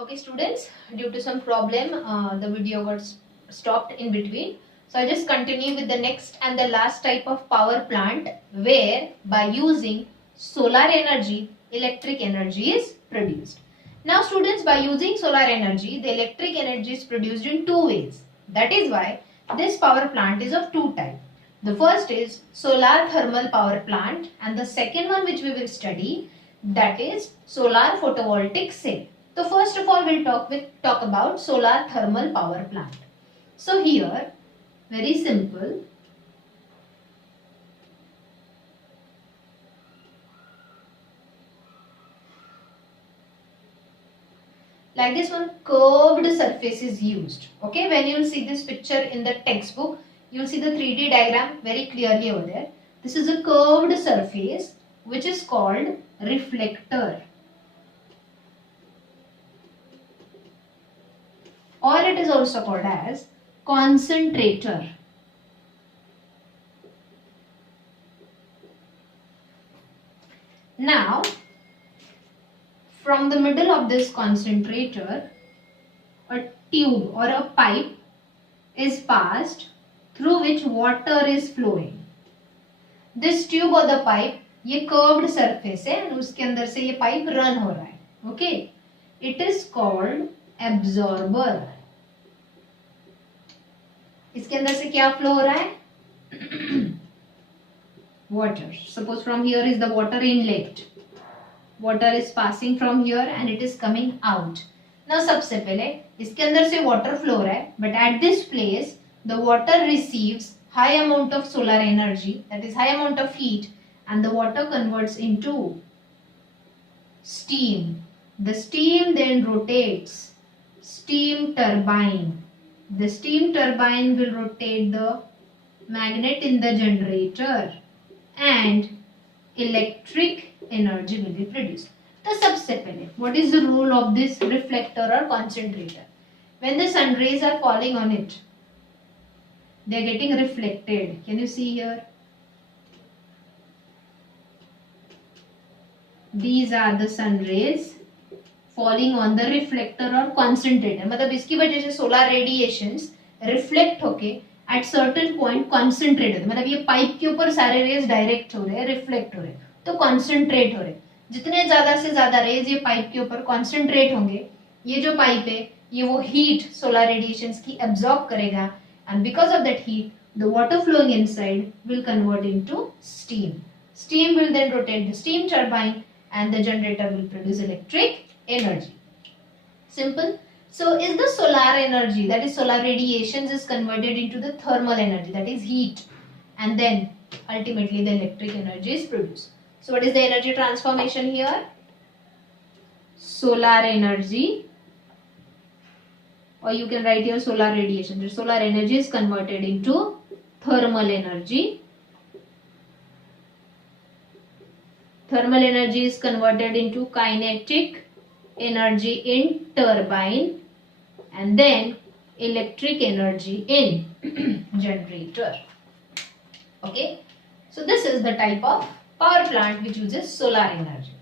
Okay, students, due to some problem, the video got stopped in between. So I just continue with the next and the last type of power plant where by using solar energy, electric energy is produced. Now students, by using solar energy, the electric energy is produced in two ways. That is why this power plant is of two types. The first is solar thermal power plant and the second one which we will study, that is solar photovoltaic cell. So first of all we'll talk about solar thermal power plant. So here, very simple, like this one curved surface is used. Okay, when you will see this picture in the textbook, you will see the 3D diagram very clearly over there. This is a curved surface which is called reflector, or it is also called as concentrator. Now, from the middle of this concentrator, a tube or a pipe is passed through which water is flowing. This tube or the pipe, ये curved surface है और उसके अंदर से ये pipe run हो रहा है. Okay, it is called absorber. इसके अंदर से क्या flow हो रहा है? Water. Suppose from here is the water inlet. Water is passing from here and it is coming out. Now सबसे पहले इसके अंदर से water flow हो रहा है, but at this place the water receives high amount of solar energy, that is high amount of heat, and the water converts into steam. The steam then rotates steam turbine. The steam turbine will rotate the magnet in the generator and electric energy will be produced. So सबसे पहले, what is the role of this reflector or concentrator? When the sun rays are falling on it, they are getting reflected. Can you see here? These are the sun rays falling on the reflector or concentrator. मतलब इसकी वजह से solar radiations reflect होके at certain point concentrate होते हैं. मतलब ये pipe के ऊपर सारे रेज डायरेक्ट हो रहे हैं, रिफ्लेक्ट हो रहे हैं, तो कॉन्सेंट्रेट हो रहे हैं. जितने ज्यादा से ज्यादा रेज ये पाइप के ऊपर कॉन्सेंट्रेट होंगे, ये जो पाइप है ये वो हीट सोलर रेडिएशंस की एब्जॉर्ब करेगा, and because of that heat the water flowing inside will convert into steam. Steam will then rotate the steam turbine and the generator will produce electric energy. Simple. So is the solar energy, that is solar radiations, is converted into the thermal energy, that is heat, and then ultimately the electric energy is produced. So what is the energy transformation here? Solar energy, or you can write here solar radiation. The solar energy is converted into thermal energy. Thermal energy is converted into kinetic energy in turbine, and then electric energy in generator. Okay, so this is the type of power plant which uses solar energy.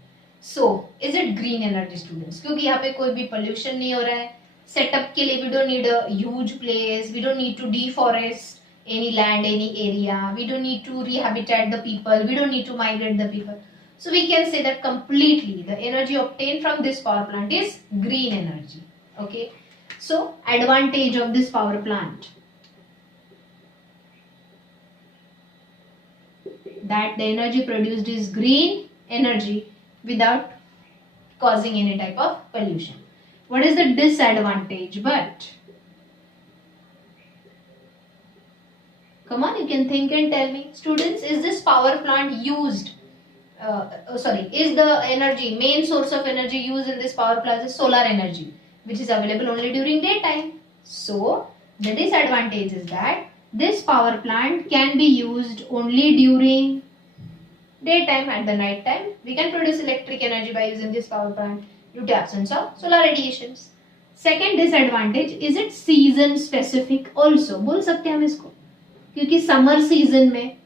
So is it green energy, students? क्योंकि यहाँ पे कोई भी pollution नहीं हो रहा है. Setup के लिए we don't need a huge place. We don't need to deforest any land, any area. We don't need to rehabitat the people. We don't need to migrate the people. So we can say that completely the energy obtained from this power plant is green energy. Okay. So advantage of this power plant, that the energy produced is green energy without causing any type of pollution. What is the disadvantage? But come on, you can think and tell me. Students, is this power plant used? Is the energy, main source of energy used in this power plant is solar energy, which is available only during daytime. So the disadvantage is that this power plant can be used only during daytime. At the night time we can produce electric energy by using this power plant due to absence of solar radiations. Second disadvantage, is it season specific also? बोल सकते हैं हम इसको, क्योंकि summer season में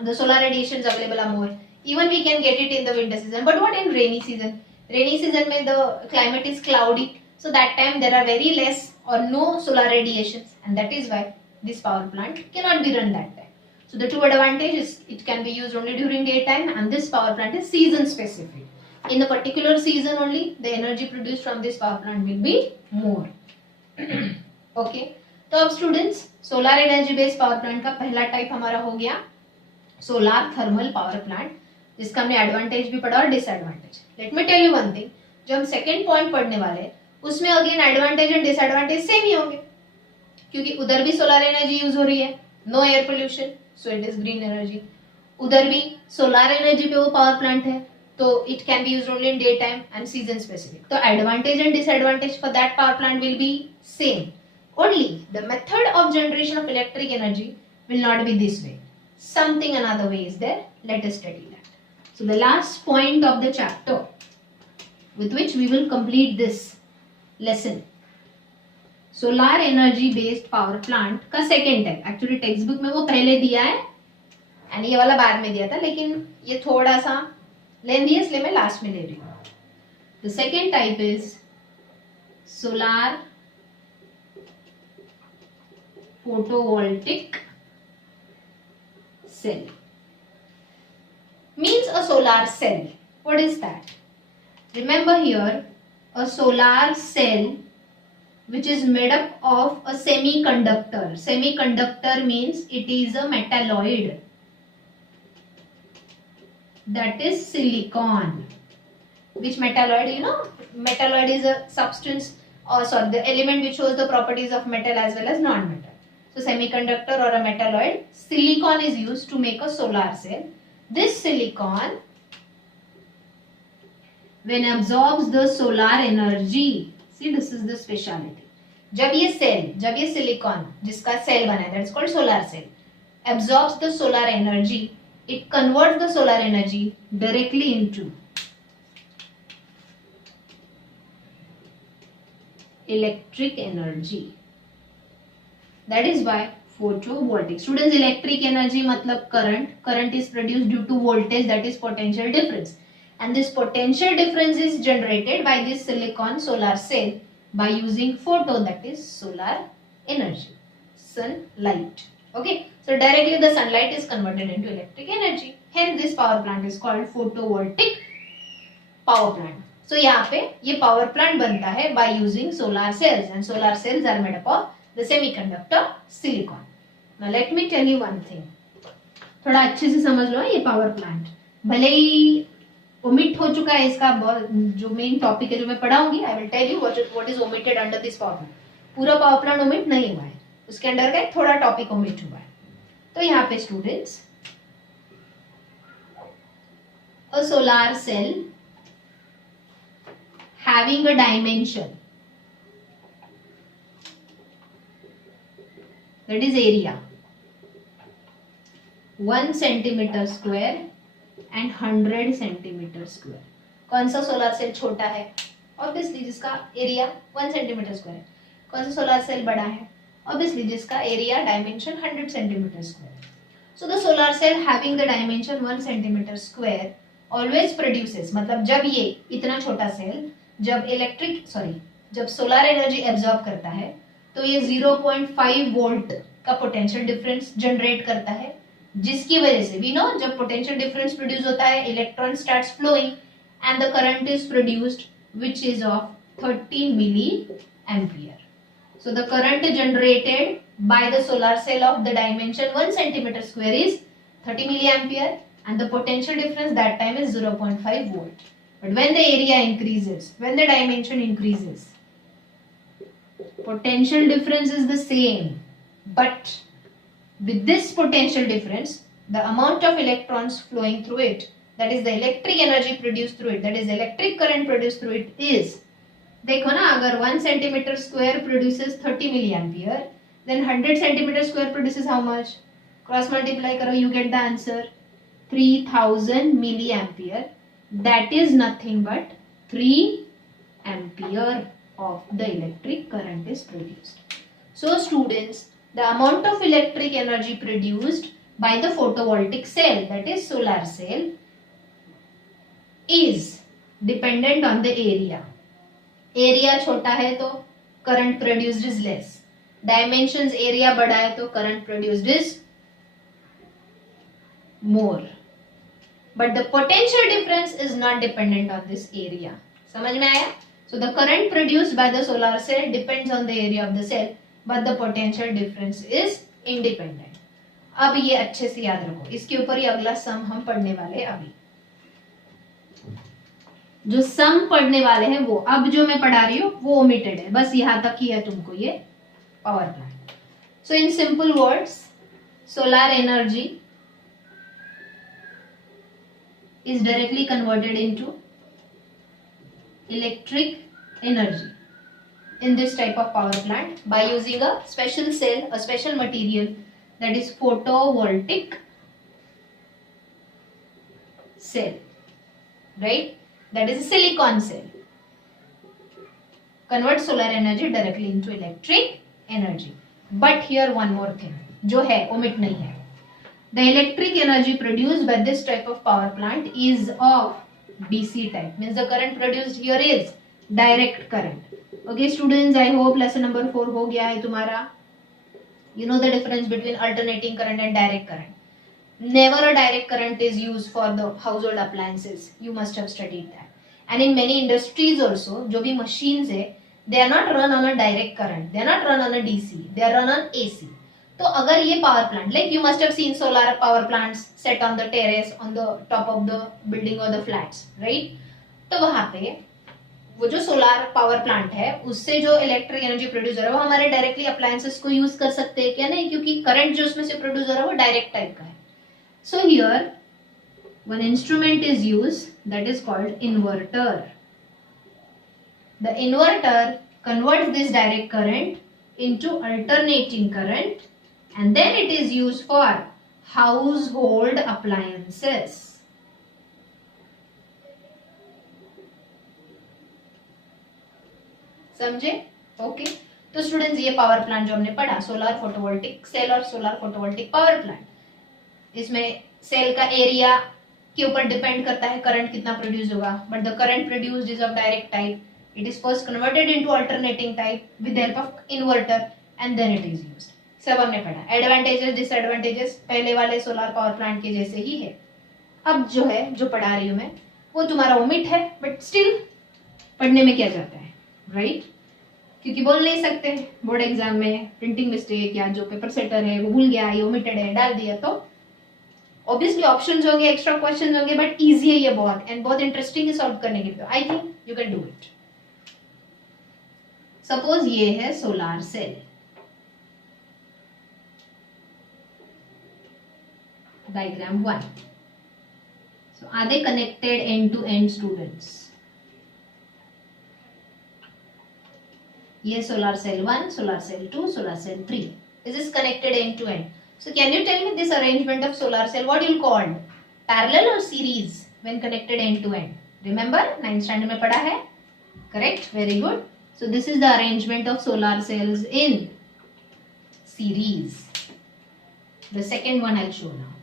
the solar radiations available are more. Even we can get it in the winter season, but what in rainy season? Rainy season में the climate is cloudy, so that time there are very less or no solar radiations, and that is why this power plant cannot be run that time. So the two advantages, it can be used only during daytime, and this power plant is season specific. In the particular season only, the energy produced from this power plant will be more. Okay. तो अब students solar energy based power plant का पहला type हमारा हो गया solar thermal power plant, जिसका हमने advantage भी पढ़ा और disadvantage. Let me tell you one thing, जो हम सेकेंड पॉइंट पढ़ने वाले उसमें again advantage and disadvantage same ही होंगे, क्योंकि उधर भी सोलर एनर्जी यूज हो रही है, no air pollution, so it is green energy. उधर भी सोलर एनर्जी पे वो पावर प्लांट है, तो it can be used only in day time and season specific. तो advantage and disadvantage for that power plant will be same. Only the method of generation of electric energy will not be this way. Something another way is there. Let us study that. So the last point of the chapter with which we will complete this lesson. Solar energy based power plant का second type. Actually textbook में वो पहले दिया है and ये वाला बाद में दिया था, लेकिन ये थोड़ा सा lengthy है इसलिए मैं last में ले रही हूँ. The second type is solar photovoltaic cell. Means a solar cell. What is that? Remember here, a solar cell which is made up of a semiconductor. Semiconductor means it is a metalloid. That is silicon. Which metalloid? You know, metalloid is a substance, or sorry, the element which shows the properties of metal as well as non-metal. So semiconductor or a metalloid, silicon is used to make a solar cell. This silicon, when absorbs the solar energy, see this is the speciality. जब ये silicon जिसका cell बना है, that is called solar cell, absorbs the solar energy, it converts the solar energy directly into electric energy. That is why photovoltaic. Students, electric energy matlab current. Current is produced due to voltage, that is potential difference. And this potential difference is generated by this silicon solar cell by using photo, that is solar energy, sunlight. Okay, so directly the sunlight is converted into electric energy. Hence this power plant is called photovoltaic power plant. So यहाँ पे ये power plant बनता है by using solar cells, and solar cells are made up of the semiconductor silicon. Now let me tell you one thing. थोड़ा अच्छे से समझ लो ये पावर प्लांट. भले ही ओमिट हो चुका है इसका जो मेन टॉपिक है जो मैं पढ़ाऊंगी, I will tell you what is omitted under this power plant. पूरा पावर प्लांट ओमिट नहीं हुआ है, उसके अंडर का थोड़ा टॉपिक ओमिट हुआ है. तो यहाँ पे students, a solar cell having a dimension, that is area, 1 centimeter square and 100 centimeter square. कौन सा सोलर सेल छोटा है? ऑब्वियसली जिसका एरिया 1 सेंटीमीटर स्क्वायर. कौन सा सोलर सेल बड़ा है? ऑब्वियसली जिसका area dimension 100 centimeter square. So the solar cell having the dimension 1 centimeter square always produces, मतलब जब ये इतना छोटा सेल जब सोलर एनर्जी एब्जॉर्ब करता है तो ये 0.5 वोल्ट का पोटेंशियल डिफरेंस जनरेट करता है, जिसकी वजह से वी नो जब पोटेंशियल डिफरेंस प्रोड्यूस होता है electron starts flowing and the current is produced which is of 30 milliampere. So the current generated by the solar cell of the dimension 1 centimeter square is 30 milliampere and the potential difference that time is 0.5 volt. But when the area increases, when the dimension increases, potential difference is the same, but with this potential difference, the amount of electrons flowing through it, that is the electric energy produced through it, that is electric current produced through it is, देखो ना, अगर 1 centimeter square produces 30 milliampere, then 100 centimeter square produces how much? Cross multiply करो, you get the answer 3000 milliampere. That is nothing but 3 ampere of the electric current is produced. So students, the amount of electric energy produced by the photovoltaic cell, that is solar cell, is dependent on the area. Area छोटा है तो current produced is less. Dimensions area बड़ा है तो current produced is more. But the potential difference is not dependent on this area. समझ में आया? So the current produced by the solar cell depends on the area of the cell, but the potential difference is independent. अब ये अच्छे से याद रखो, इसके ऊपर ही अगला सम हम पढ़ने वाले. अभी जो सम पढ़ने वाले हैं वो, अब जो मैं पढ़ा रही हूं वो ओमिटेड है, बस यहां तक ही है तुमको ये power plant. So in simple words, solar energy is directly converted into electric energy in this type of power plant by using a special cell, a special material, that is photovoltaic cell, right? That is a silicon cell. Convert solar energy directly into electric energy. But here one more thing, जो है omit नहीं है. The electric energy produced by this type of power plant is of DC type. Means the current produced here is direct current. Okay students, I hope lesson number 4 हो गया है तुम्हारा. You know the difference between alternating current and direct current. Never a direct current is used for the household appliances. You must have studied that. And in many industries also, जो भी machines है, they are not run on a direct current. They are not run on a DC. They are run on AC. तो अगर ये power plant, like you must have seen solar power plants set on the terrace, on the top of the building और the flats, right? तो वहां पे वो जो solar power plant है उससे जो इलेक्ट्रिक एनर्जी प्रोड्यूस हो रहा है वो हमारे डायरेक्टली अप्लायंसेस को यूज कर सकते हैं क्या? नहीं, क्योंकि करंट जो उसमें से प्रोड्यूस हो रहा है वो डायरेक्ट टाइप का है. So here one instrument is use, that is called inverter. The inverter converts this direct current into alternating current, and then it is used for household appliances. समझे? ओके. तो students ये power plant जो हमने पढ़ा, solar photovoltaic cell और solar photovoltaic power plant, इसमें cell का area के ऊपर डिपेंड करता है करंट कितना प्रोड्यूस होगा, but the current produced is of direct type. It is first converted into alternating type with the help of inverter and then it is used. सब हमने पढ़ा. एडवांटेजेस डिसएडवांटेजेस पहले वाले सोलर पावर प्लांट के जैसे ही है. अब जो है, जो पढ़ा रही हूं मैं, वो तुम्हारा ओमिट है, बट स्टिल पढ़ने में क्या जाता है, राइट? क्योंकि बोल नहीं सकते बोर्ड एग्जाम में प्रिंटिंग मिस्टेक या जो पेपर सेटर है वो भूल गया, ये ओमिटेड है, डाल दिया, तो ऑब्वियसली ऑप्शंस होंगे, एक्स्ट्रा क्वेश्चंस होंगे, बट इजी है ये बहुत, एंड बहुत इंटरेस्टिंग है सॉल्व करने के लिए. I think you can do it. Suppose ये है solar cell. Diagram 1. So are they connected end to end, students? ये solar cell 1, solar cell 2, solar cell 3. Is this connected end to end? So can you tell me this arrangement of solar cell, what you'll call? Parallel or series when connected end to end? Remember 9th standard में पढ़ा है? Correct? Very good. So this is the arrangement of solar cells in series. The second one I'll show now.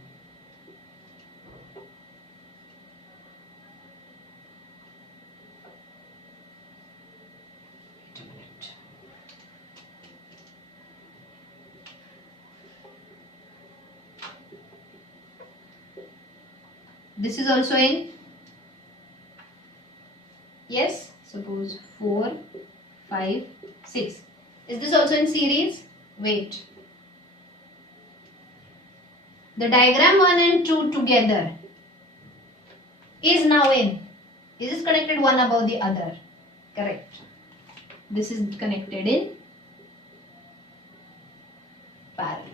This is also in, yes, suppose 4, 5, 6. Is this also in series? Wait. The diagram 1 and 2 together is now in. Is this connected one above the other? Correct. This is connected in parallel.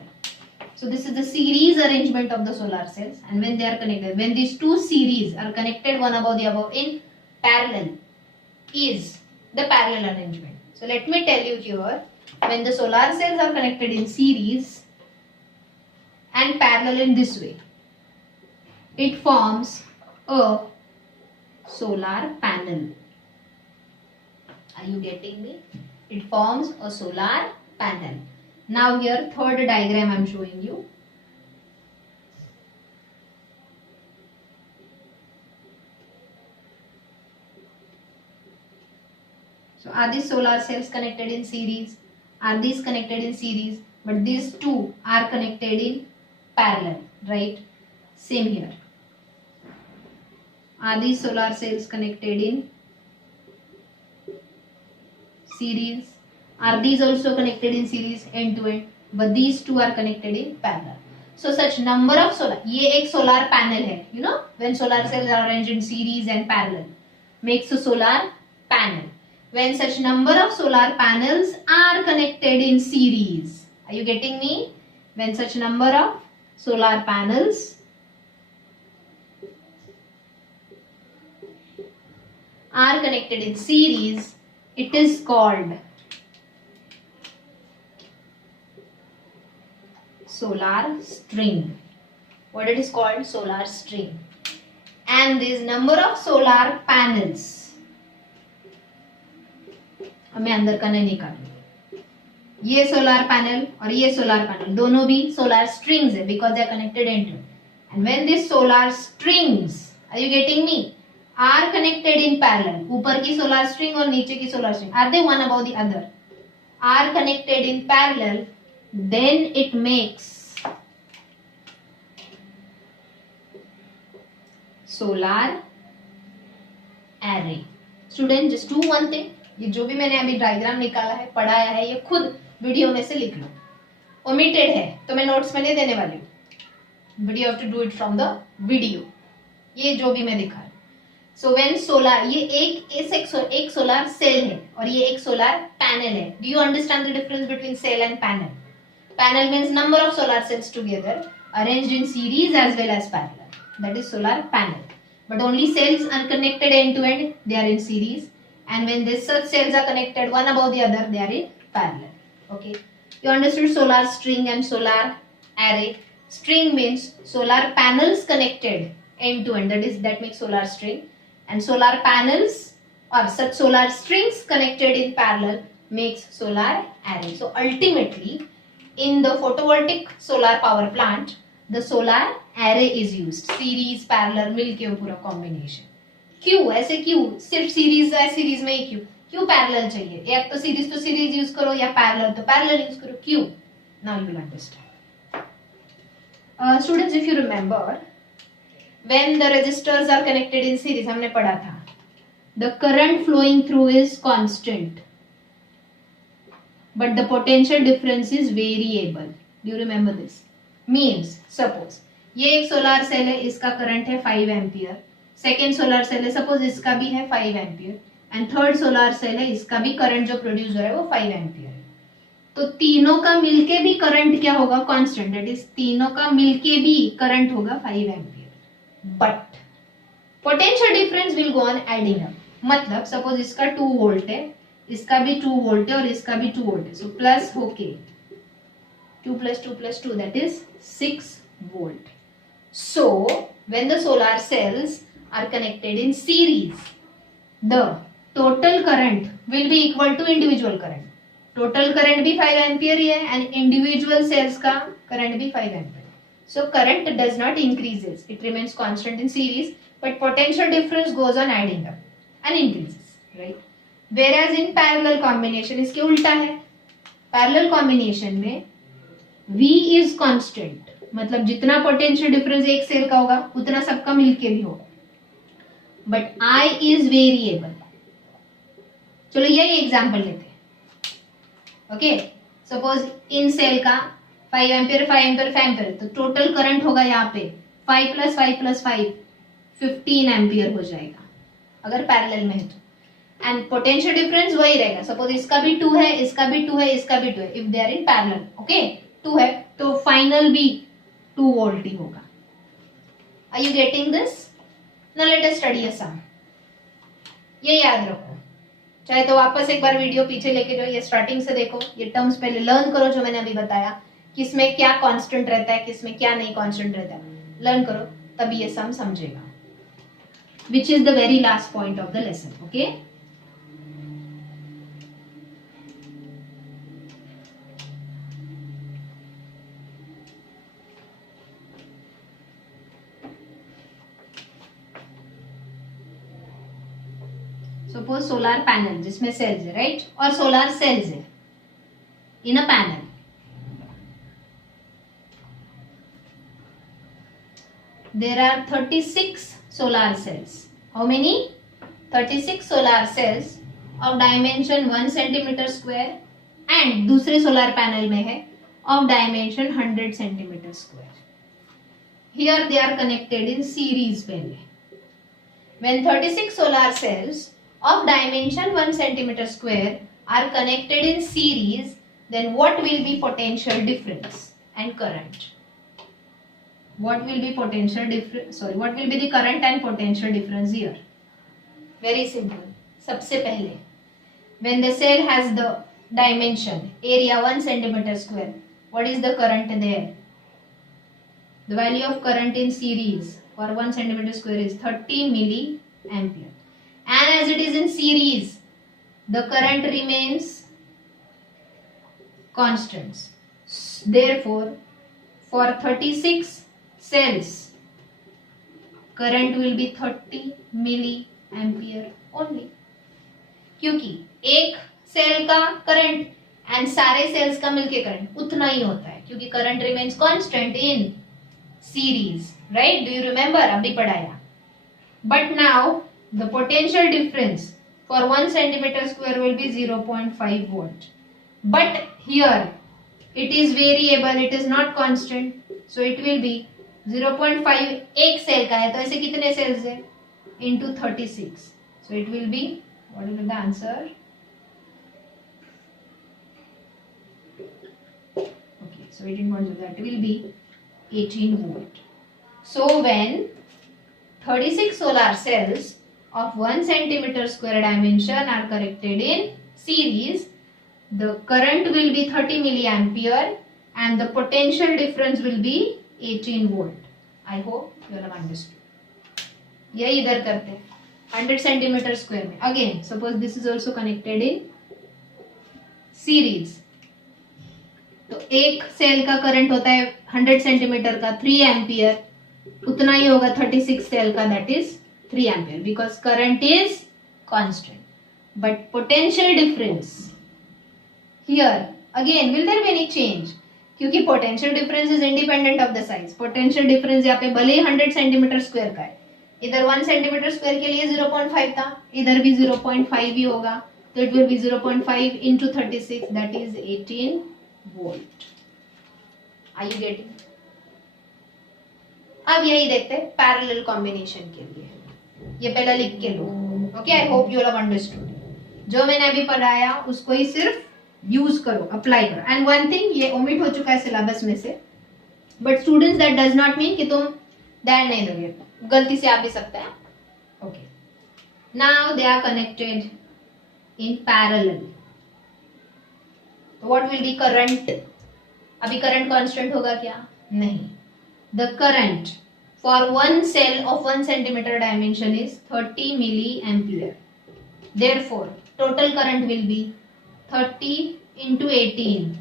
So this is the series arrangement of the solar cells, and when they are connected, when these two series are connected one above the above in parallel, is the parallel arrangement. So let me tell you here, when the solar cells are connected in series and parallel in this way, it forms a solar panel. Are you getting me? It forms a solar panel. Now here third diagram I am showing you. are these solar cells connected in series? Are these connected in series? But these two are connected in parallel, right? Same here. Are these solar cells connected in series? Are these also connected in series end to end? But these two are connected in parallel. So such number of solar, ये एक solar panel है, you know, when solar cells are arranged in series and parallel, makes a solar panel. When such number of solar panels are connected in series, are you getting me? When such number of solar panels are connected in series, it is called solar string. What it is called? Solar string. And this number of solar panels, मैं अंदर का नहीं निकालूंगी, ये solar panel और ये solar panel दोनों भी solar strings है because they are connected into it. And when these solar strings, are you getting me, are connected in parallel, ऊपर की सोलर स्ट्रिंग और नीचे की solar string, are they one above the other, are connected in parallel, then it makes solar array. Student, just do one thing. ये जो भी मैंने अभी डायग्राम निकाला है, पढ़ाया है, ये खुद वीडियो में से लिख लो. ओमिटेड है तो मैं नोट्स में नहीं देने वाली हूँ, but you have to do it from the video. ये जो भी मैं दिखा रहा हूँ. सो व्हेन सोलर, ये एक सोलर सेल है और ये एक सोलर पैनल है. Do you understand the difference between cell and panel? Panel means number of solar cells together arranged in series as well as parallel, that is solar panel. But only cells are connected end to end, they are in series. And when these such cells are connected one above the other, they are in parallel. Okay. You understood solar string and solar array. String means solar panels connected end to end. That makes solar string. And solar panels or such solar strings connected in parallel makes solar array. So ultimately, in the photovoltaic solar power plant, the solar array is used. Series, parallel, मिलके वो पूरा combination. क्यों ऐसे, क्यों सिर्फ series है, series में ही क्यों पैरेलल चाहिए? या तो सीरीज यूज करो या पैरेलल तो पैरेलल यूज करो, क्यों? Now you will understand. Students, if you remember, when the resistors are connected in series, हमने पढ़ा था the current flowing through is constant but the potential difference is variable. Do you remember this? Means suppose ये एक solar cell है, इसका current है 5 ampere. Second solar cell है, suppose इसका भी है 5 ampere. And third solar cell है, इसका भी करंट जो प्रोड्यूस हो रहा है वो 5 एम्पियर है. तो तीनों का मिलके भी करंट क्या होगा? कांस्टेंट. दैट इज तीनों का मिलके भी करंट होगा 5 ampere. But potential difference will go on adding up. मतलब सपोज इसका 2 वोल्ट है, इसका भी 2 वोल्ट है और इसका भी 2 वोल्ट है. सो प्लस होके 2 + 2 + 2, that is 6 volt. So when the solar cells are connected in series, the total current will be equal to individual current. Total current भी 5 एम्पियर ही है and individual cells का current भी 5 ampere. So current does not increases, it remains constant in series, but potential difference goes on adding up and increases, right? Whereas in parallel combination इसके उल्टा है. Parallel combination में V is constant, मतलब जितना potential difference एक cell का होगा उतना सबका मिलके भी होगा. But I is variable. चलो यही एग्जांपल लेते हैं. ओके, सपोज इन सेल का 5 एम्पियर 5 एम्पियर 5 एम्पियर, तो टोटल करंट होगा यहाँ पे 5 + 5 + 5 15 एम्पियर हो जाएगा अगर पैरेलल में है तो. एंड पोटेंशियल डिफरेंस वही रहेगा. सपोज इसका भी 2 है, इसका भी 2 है, इसका भी 2 है. If they are in parallel, okay, 2 है तो फाइनल भी 2 वोल्ट ही होगा. Are you getting this? Now let us study a sum. ये याद रखो, चाहे तो वापस एक बार वीडियो पीछे लेके जाओ, ये स्टार्टिंग से देखो, ये टर्म्स पहले लर्न करो जो मैंने अभी बताया, किसमें क्या कांस्टेंट रहता है, किसमें क्या नहीं कांस्टेंट रहता है. लर्न करो तभी ये सम समझेगा, which is the very last point of the lesson. Okay, suppose solar panel जिसमें सेल्स है, राइट, और सोलर सेल्स है इन a panel. There are 36 solar cells. How many? 36 solar cells of dimension 1 centimeter square and दूसरे solar panel में है of dimension 100 centimeter square. Here they are connected in series पहले. When 36 solar cells of dimension 1 centimeter square are connected in series, then what will be potential difference and current? What will be potential difference? Sorry, what will be the current and potential difference here? Very simple. सबसे पहले, when the cell has the dimension area 1 centimeter square, what is the current there? The value of current in series for 1 centimeter square is 30 milliampere. And as it is in series, the current remains constant. Therefore, for 36 cells, current will be 30 milliampere only. क्योंकि एक cell का current and सारे sales का मिलके current उतना ही होता है, क्योंकि current remains constant in series, right. Do you remember? अभी पढ़ाया. But now the potential difference for 1 centimeter square will be 0.5 volt. But here it is variable, it is not constant, so it will be 0.5 एक cell का है, तो ऐसे कितने sales है? Into 36. So it will be, what will be the answer? Okay, so 18 volts, that will be 18 volt. So when 36 solar cells of 1 centimeter square dimension are connected in series, the current will be 30 milliampere and the potential difference will be 18 volt. I hope you have understood. यही इधर करते हैं 100 centimeter square में. Again, suppose this is also connected in series. तो एक cell का current होता है 100 सेंटीमीटर का 3 एम्पियर, उतना ही होगा 36 सेल का, that is 3 ampere, because current is constant. But potential difference here again, will there be any change? क्योंकि potential difference is independent of the size. Potential difference यहाँ पे भले ही 100 सेंटीमीटर स्क्वायर का है, इधर 1 सेंटीमीटर स्क्वायर के लिए 0.5 था, इधर भी 0.5 ही होगा, तो it will be 0.5 into 36, that is 18 volt. Are you getting? अब यही देखते हैं पैरेलल कॉम्बिनेशन के लिए. ये पहले लिख के लो. Okay, I hope you have understood. जो मैंने अभी पढ़ाया उसको ही सिर्फ यूज करो, अप्लाई करो. एंड वन थिंग, ये ओमिट हो चुका है सिलेबस में से, but students that does not mean कि तुम ध्यान नहीं दोगे, गलती से आ भी सकता है. Okay, now they are connected in parallel. What will be current? अभी करंट कांस्टेंट होगा क्या? नहीं. The current for one cell of 1 centimeter dimension is 30 milliampere. Therefore, total current will be 30 into 18.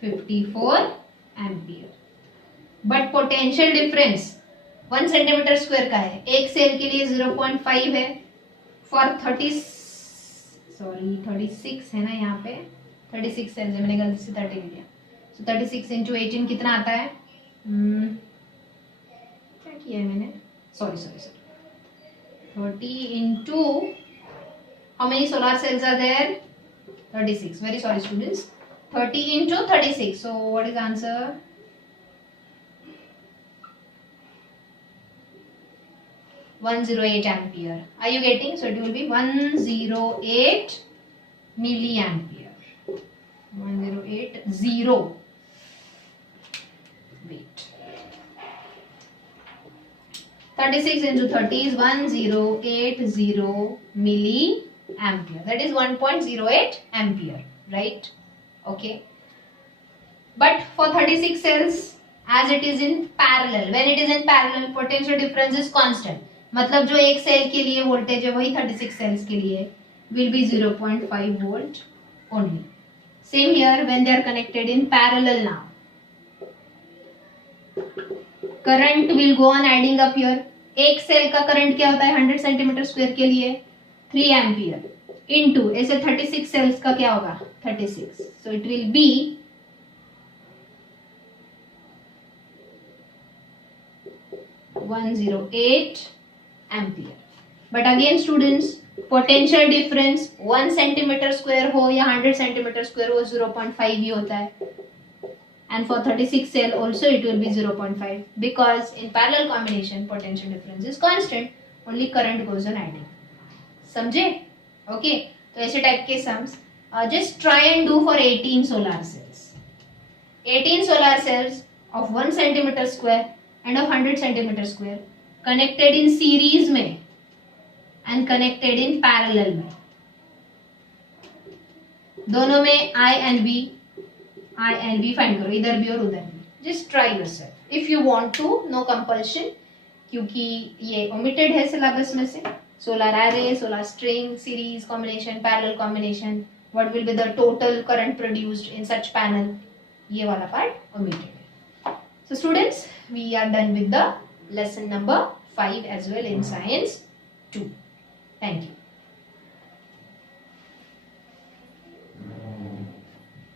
54 ampere. But potential difference 1 centimeter square का है, एक cell के लिए 0.5 है. फॉर 36 है ना, यहाँ पे 36 सेल्स है, मैंने गलती से 30 लिया. So 36 into 18 कितना आता है? क्या किया है मैंने? Sorry. 30 into, how many solar cells are there? 36. Very sorry, students. 30 into 36. So what is the answer? 108 ampere. Are you getting? So it will be 108 milliampere. 1080. Wait. 36 into 30 is 1080 milliampere. That is 1.08 ampere, right? Okay. But for 36 cells, as it is in parallel, when it is in parallel, potential difference is constant. मतलब जो एक cell के लिए voltage है वही 36 sales के लिए will be 0.5 volt only. Same here when they are connected in parallel now. Current will go on adding up here. एक सेल का करंट क्या होता है 100 सेंटीमीटर स्क्वायर के लिए 3 एम्पियर इनटू ऐसे 36 सेल्स का क्या होगा 36. So it will be 108 ampere. But again students, potential difference 1 centimeter square हो या 100 सेंटीमीटर स्क्वायर हो 0.5 ही होता है. And for 36 cell also it will be 0.5 because in parallel combination potential difference is constant, only current goes on adding. समझे? Okay, तो ऐसे type के sums just try and do for 18 solar cells. 18 solar cells of 1 centimeter square and of 100 centimeter square connected in series में and connected in parallel में. दोनों में I and V find करो, इधर भी और उधर भी. Just try yourself if you want to, no compulsion, क्योंकि ये ओमिटेड है सिलेबस में से. Solar array, solar string, series combination, parallel combination, what will be the total current produced in such panel, ये वाला पार्ट ओमिटेड है. So students, we are done with the lesson number 5 as well in science 2. Thank you.